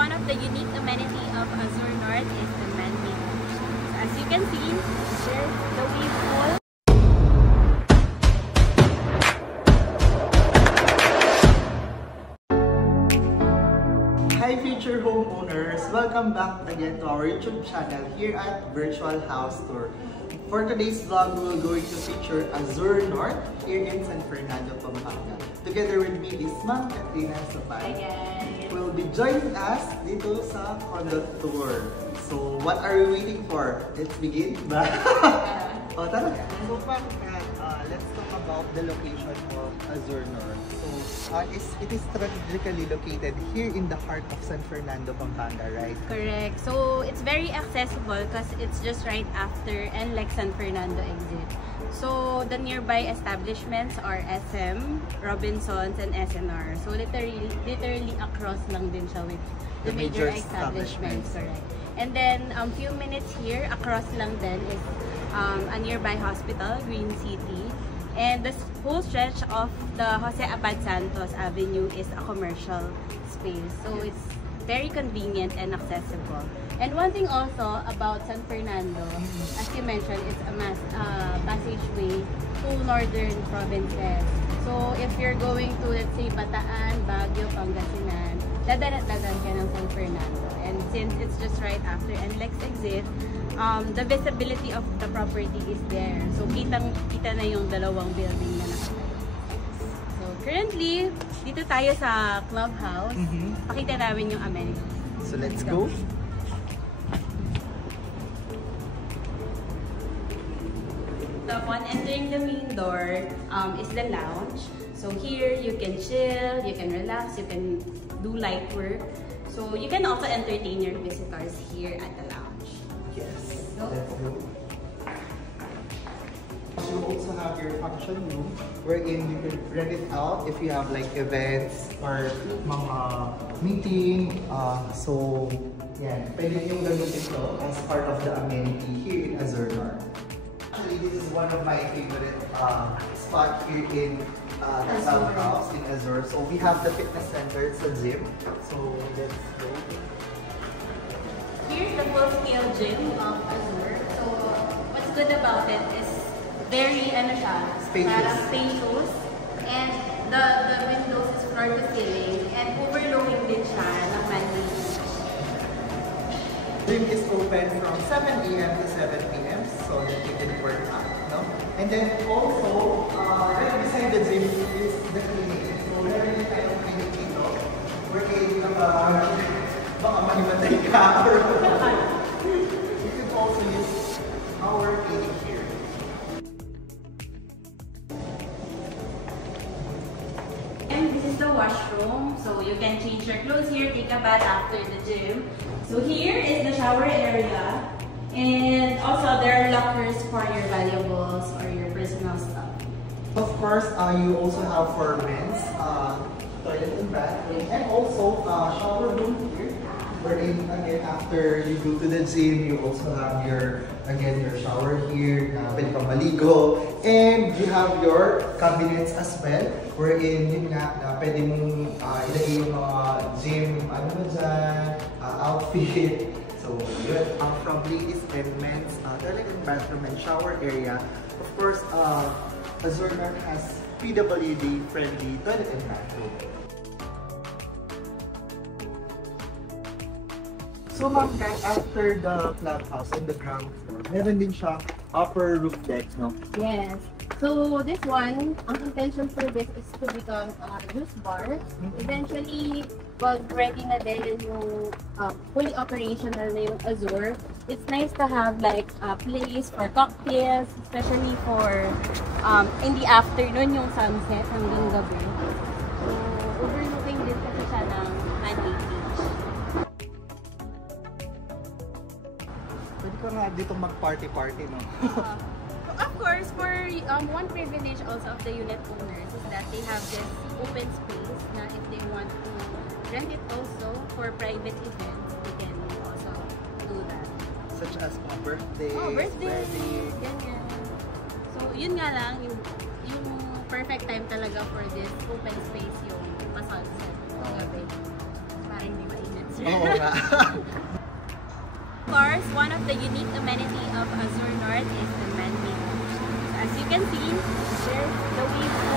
one of the unique amenity of Azure North is the man-made beach. So as you can see, there's the wave pool. Hi future homeowners! Welcome back again to our YouTube channel here at Virtual House Tour. For today's vlog, we will going to feature Azure North here in San Fernando, Pampanga. Together with me is Ma'am Katrina Sopay. Who will be joining us dito sa condo tour. So what are we waiting for? Let's begin ba? Oh, talaga. So Ma'am, let's talk about the location of Azure North. So it is strategically located here in the heart of San Fernando, Pampanga, right? Correct. So it's very accessible because it's just right after NLEX San Fernando exit. So the nearby establishments are SM, Robinsons, and SNR. So literally across lang din siya with the major establishments. Correct. And then few minutes here across lang din is a nearby hospital, Green City. And the whole stretch of the Jose Abad Santos Avenue is a commercial space. So it's very convenient and accessible. And one thing also about San Fernando, as you mentioned, it's a passageway to northern provinces. So if you're going to, let's say, Bataan, Baguio, Pangasinan, dadan ka ng San Fernando. And since it's just right after NLEX exit, the visibility of the property is there. So kitang-kita na yung dalawang building na nakatayo. So currently, dito tayo sa clubhouse. Pakita namin yung amenities. So let's go. So upon entering the main door is the lounge. So here you can chill, you can relax, you can do light work. So you can also entertain your visitors here at the lounge. Yes, let's go. You also have your function room wherein you can rent it out if you have like events or mga meeting. So, yan. Pwede yung gamitin ito as part of the amenity here in Azure North. Actually, this is one of my favorite spot here in the South House in Azure. So, we have the fitness center, it's a gym. So, let's go. Here's the full-scale gym of Azure. So, what's good about it is very, spacious. And the windows is floor to ceiling and overlooking din siya ng man-made beach. Gym is open from 7 AM to 7 PM so that you can work out, no? And then also, right beside the gym is the clinic. So, meron din tayong clinic dito. Wherein, baka mahimatay ka or you can also use our clinic here. And this is the washroom. So you can change your clothes here, take a bath after the gym. So here is the shower area. And also there are lockers for your valuables or your personal stuff. Of course, you also have for men's toilet and bathroom, and also shower room here. Wherein again, after you go to the gym, you also have your shower here, pwede kang maligo, and you have your cabinets as well, wherein yun nga, pwede mong ilagay yung mga gym, outfit. So yun, from ladies and men's toilet and bathroom and shower area. Of course, Azure North has PWD friendly toilet and bathroom. So ma'am, guys, after the clubhouse and the ground floor, meron din siya upper roof deck, no? Yes. So this one, ang intention for this is to become a juice bar. Eventually, pag ready na din yung fully operational na yung Azure, it's nice to have like a place for cocktails, especially for in the afternoon yung sunset hanggang gabi. So overlooking din kasi siya ng man-made beach. Pwede ka nga dito mag-party-party, no? Of course, for one privilege also of the unit owners is that they have this open space na if they want to rent it also for private events, they can also do that. Such as birthday, wedding, ganyan. So, yun nga lang, yung perfect time talaga for this open space yung pa-sunset gabi. Para hindi mainit. Oo nga. Of course, one of the unique amenity of Azure North is the man-made ocean. So as you can see, there's the waves